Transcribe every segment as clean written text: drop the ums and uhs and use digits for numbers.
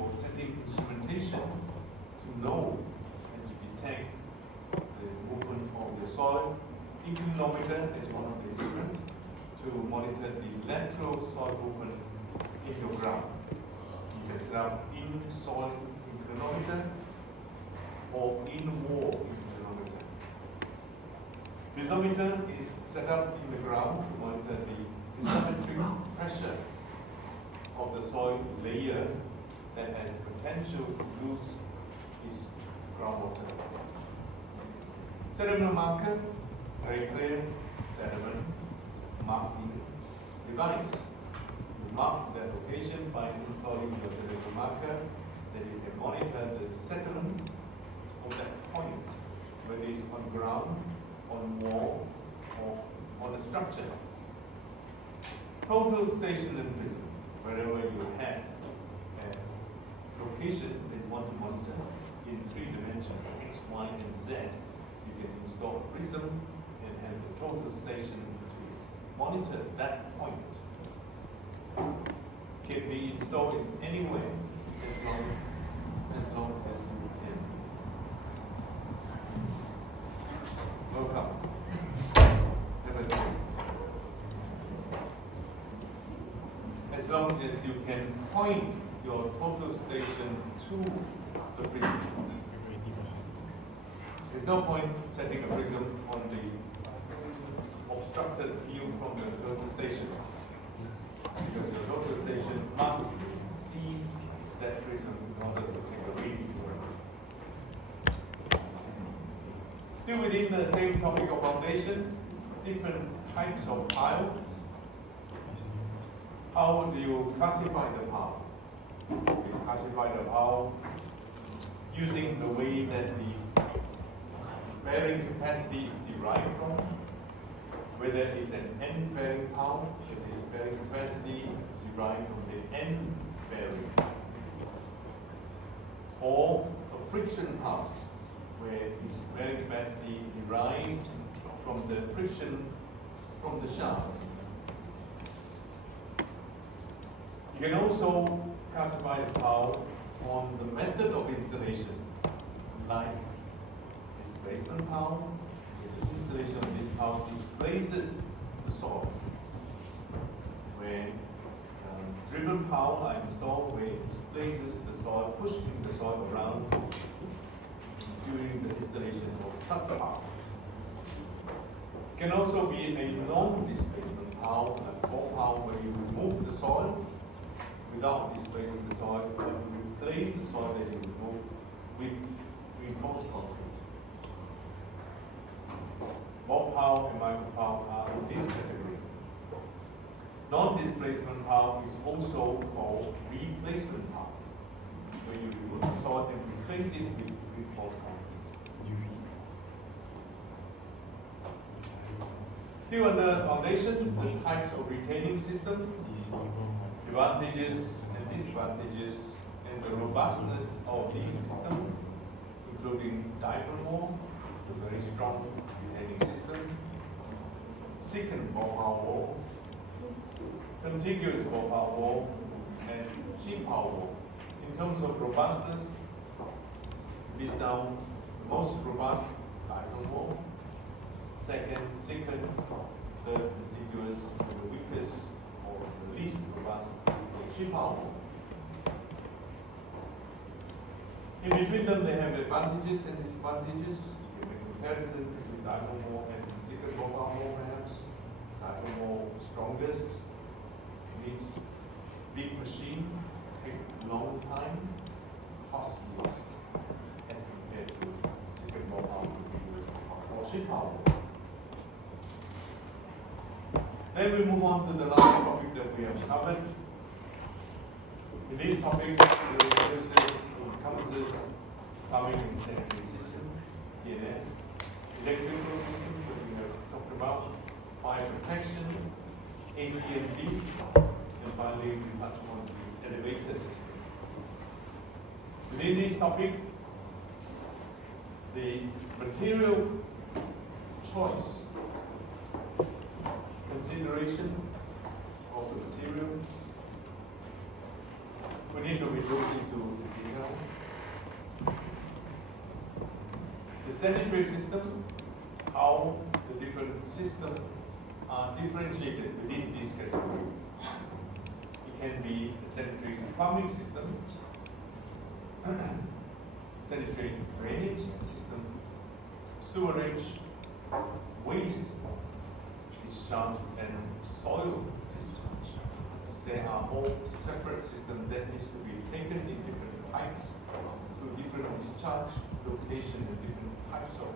or setting instrumentation to know and to detect the movement of the soil. Inclinometer is one of the instruments to monitor the lateral soil movement in your ground. You can set up in soil inclinometer or in wall inclinometer. Piezometer is set up in the ground to monitor the piezometric pressure of the soil layer that has potential to lose its groundwater. Sediment marker, very clear, sediment marking device. You mark that location by installing your sediment marker, then you can monitor the settlement of that point, whether it's on ground, on wall, or on a structure. Total station and prism, wherever you have a location that you want to monitor in 3 dimensions, X, Y, and Z, you can install a prism and have the total station to monitor that point. Can be installed in anywhere as long as you can. Welcome. Number 2. As long as you can point your total station to the prism. There's no point setting a prism on the obstructed view from the total station, because your total station must see that prism in order to take a reading for it. Still within the same topic of foundation, different types of pile. How do you classify the pile? You classify the pile using the way that the bearing capacity is derived from, whether it's an end bearing pile, if the bearing capacity derived from the end bearing, or a friction pile, where its bearing capacity derived from the friction from the shaft. You can also classify the pile on the method of installation, like displacement pile. The installation of this pile displaces the soil, where driven pile are installed where it displaces the soil, pushing the soil around during the installation of such pile. It can also be a non-displacement pile, like ball pile, where you remove the soil without displacing the soil, and replace the soil that you remove with reinforced concrete. Ball pile and micro pile are in this category. Non-displacement pile is also called replacement pile, where you remove the soil and replace it with reinforced concrete. Still under foundation, the types of retaining system, advantages and disadvantages, and the robustness of this system, including diaphragm wall, a very strong retaining system, second ball pile wall, contiguous ball pile wall, and sheet pile wall. In terms of robustness, list down the most robust diaphragm wall, second, third contiguous, and the weakest or the least robust is the sheet pile wall. In between them, they have advantages and disadvantages. You can make comparison between diaphragm wall and second ball pile wall, perhaps. Diaphragm wall strongest, needs big machine, take long time, cost least as compared to second ball pile or sheet pile wall. Then we move on to the last topic that we have covered. In these topics, the resources encompasses plumbing and sanitary system, DNS, electrical system that we have talked about, fire protection, ACMD, and finally we touch on the elevator system. Within this topic, the material choice, consideration of the material, we need to be looking into sanitary system, how the different systems are differentiated within this category. It can be a sanitary plumbing system, sanitary drainage system, sewerage, waste discharge, and soil discharge. They are all separate systems that needs to be taken in different pipes to different discharge location and different types of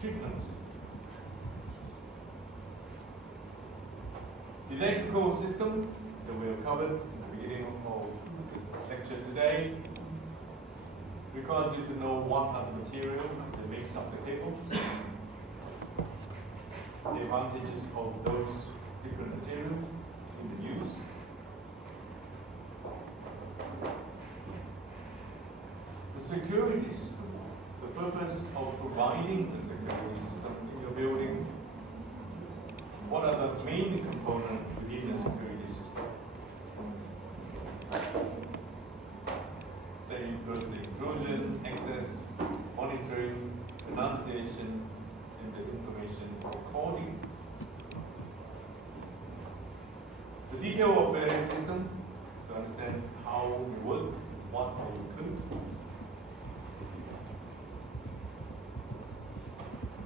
treatment system. The electrical system that we have covered in the beginning of the lecture today requires you to know what are the material that makes up the cable, the advantages of those different material in the use, the security system, the purpose of providing the security system in your building. What are the main components within the security system? They include the intrusion, access, monitoring, pronunciation, and the information recording. The detail of various systems to understand how we work, what they include.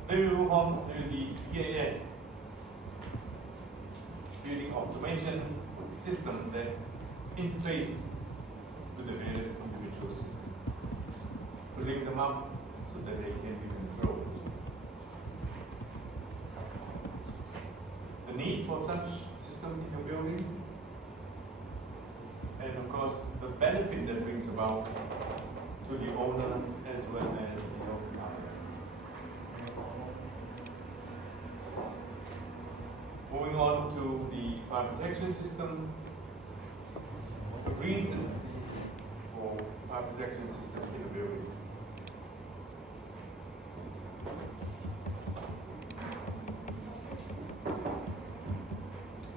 Then we move on to the BAS, building automation system that interface with the various individual systems to link them up so that they can be controlled. The need for such system in your building, and of course the benefit that brings about to the owner as well as the occupier. Moving on to the fire protection system, the reason for fire protection system in a building.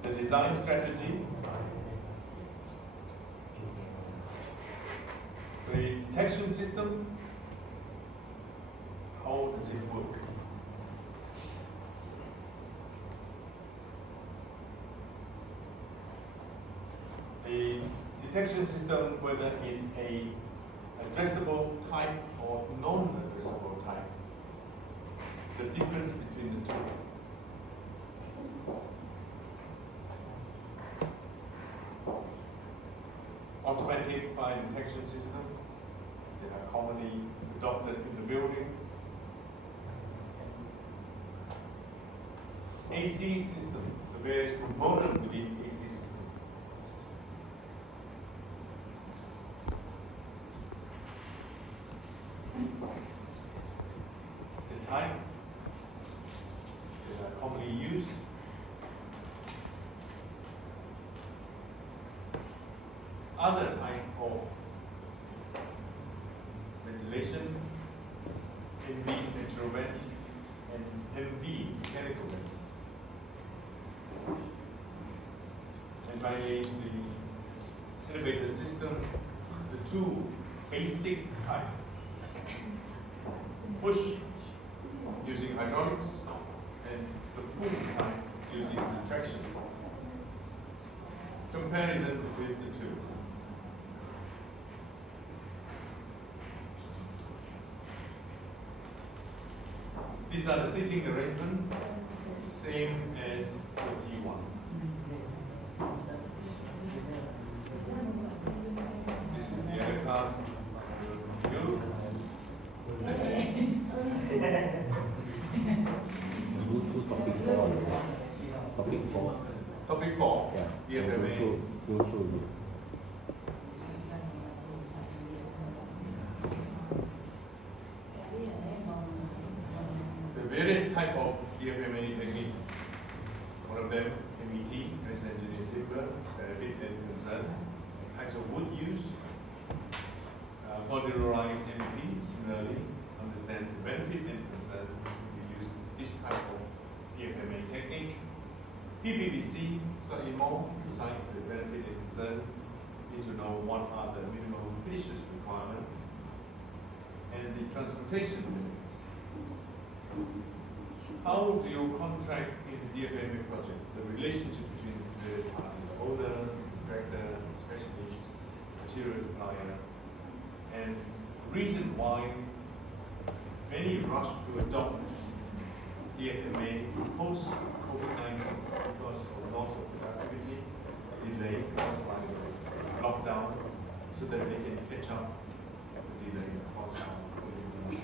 The design strategy, the detection system, how does it work? The detection system, whether it's a addressable type or non-addressable type, the difference between the two. Automatic fire detection system that are commonly adopted in the building. AC system, the various components within AC system. The type that are commonly used. Other type of ventilation, MV natural vent, and MV mechanical vent. And finally, the elevator system, the two basic type. Push using hydraulics and the pull type using traction. Comparison between the two. These are the seating arrangement, same as the T1. This is the other class. You? That's it. Go through topic 4. Topic 4. Topic 4. Yeah. Go through. The various type of DFMA technique. One of them, MET, Mass Engineered Timber, benefit and concern. Types of wood use. Modularized MEP, similarly, understand the benefit and concern. We use this type of DFMA technique. PPPC, slightly more, besides the benefit and concern, need to know what are the minimum finishes requirement. and the transportation limits. How do you contract in the DFMA project? The relationship between the various parties, the owner, contractor, specialist, material supplier, and the reason why many rush to adopt DFMA post COVID-19 because of loss of productivity, delay caused by the lockdown, so that they can catch up the delay caused by COVID-19.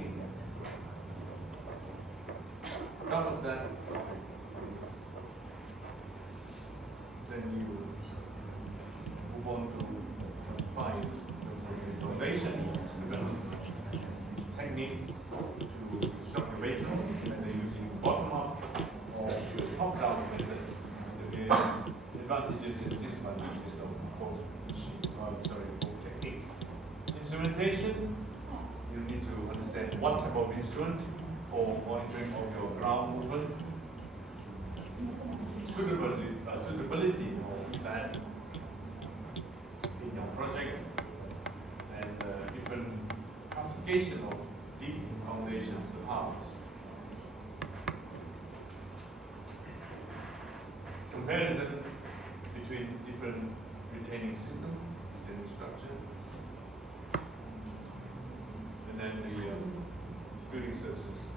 That was that. Then you move on to 5 in terms of innovation, development technique to construct your basement, whether using bottom-up or top-down method, the various advantages and disadvantages of both technique. Instrumentation, you need to understand what type of instrument for monitoring of your ground movement, suitability of that in your project, and different classification of deep foundation of the piles. Comparison between different retaining system, retaining structure, and then the building services.